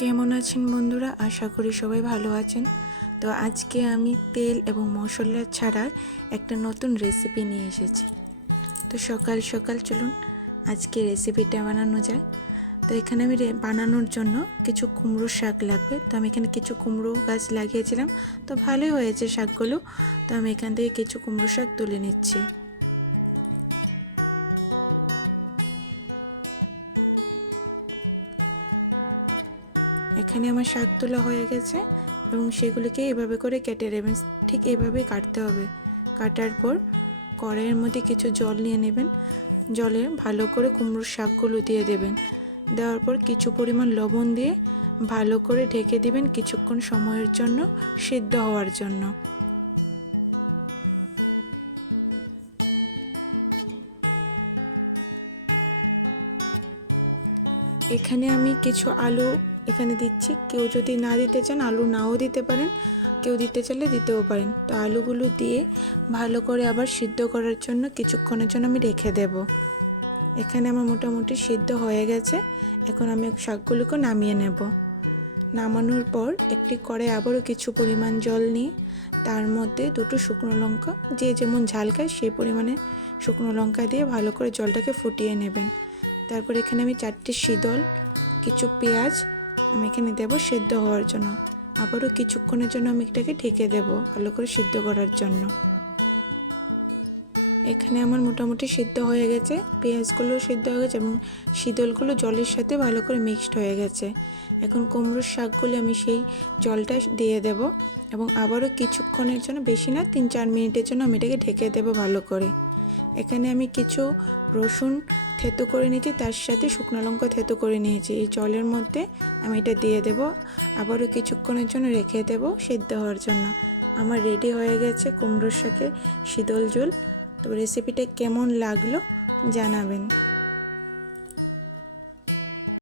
কেমন আছেন বন্ধুরা? আশা করি সবাই ভালো আছেন। তো আজকে আমি তেল এবং মশলা ছাড়া একটা নতুন রেসিপি নিয়ে এসেছি। তো সকাল সকাল চলুন আজকে রেসিপিটা বানানো যায়। তো এখানে আমি বানানোর জন্য কিছু কুমড়ো শাক লাগবে। তো আমি এখানে কিছু কুমড়ো গাছ লাগিয়েছিলাম, তো ভালোই হয়েছে শাকগুলো। তো আমি এখান থেকে কিছু কুমড়ো শাক তুলে নিচ্ছি। এখানে আমার শাক তোলা হয়ে গেছে এবং সেগুলিকে এভাবে করে কেটে নেবেন। ঠিক এইভাবেই কাটতে হবে। কাটার পর কড়াইয়ের মধ্যে কিছু জল নিয়ে নেবেন। জলে ভালো করে কুমড়োর শাকগুলো দিয়ে দেবেন। দেওয়ার পর কিছু পরিমাণ লবণ দিয়ে ভালো করে ঢেকে দিবেন কিছুক্ষণ সময়ের জন্য, সিদ্ধ হওয়ার জন্য। এখানে আমি কিছু আলু এখানে দিচ্ছি। কেউ যদি না দিতে চান আলু নাও দিতে পারেন, কেউ দিতে চাইলে দিতেও পারেন। তো আলুগুলো দিয়ে ভালো করে আবার সিদ্ধ করার জন্য কিছুক্ষণের জন্য আমি রেখে দেব। এখানে আমার মোটামুটি সিদ্ধ হয়ে গেছে। এখন আমি শাকগুলোকে নামিয়ে নেব। নামানোর পর একটি কড়াই আবারও কিছু পরিমাণ জল নিয়ে তার মধ্যে দুটো শুকনো লঙ্কা, যে যেমন ঝাল খায় সেই পরিমাণে শুকনো লঙ্কা দিয়ে ভালো করে জলটাকে ফুটিয়ে নেবেন। তারপর এখানে আমি 4টে শীতল কিছু পেঁয়াজ আমি এখানে দেব সেদ্ধ হওয়ার জন্য। আবারও কিছুক্ষণের জন্য আমি এটাকে ঢেকে দেব ভালো করে সিদ্ধ করার জন্য। এখানে আমার মোটামুটি সিদ্ধ হয়ে গেছে, পেঁয়াজগুলো সিদ্ধ হয়ে গেছে এবং শীতলগুলো জলের সাথে ভালো করে মিক্সড হয়ে গেছে। এখন কুমড়োর শাকগুলো আমি সেই জলটা দিয়ে দেব এবং আবারও কিছুক্ষণের জন্য, বেশি না 3-4 মিনিটের জন্য আমি এটাকে ঢেকে দেব ভালো করে। এখানে আমি কিছু রসুন থেতো করে নিয়েছি, তার সাথে শুকনো লঙ্কা থেতো করে নিয়েছি। এই জলের মধ্যে আমি এটা দিয়ে দেব, আবারও কিছুক্ষণের জন্য রেখে দেব সিদ্ধ হওয়ার জন্য। আমার রেডি হয়ে গেছে কুমড়োর শাকের শীতল ঝোল। তো রেসিপিটা কেমন লাগলো জানাবেন।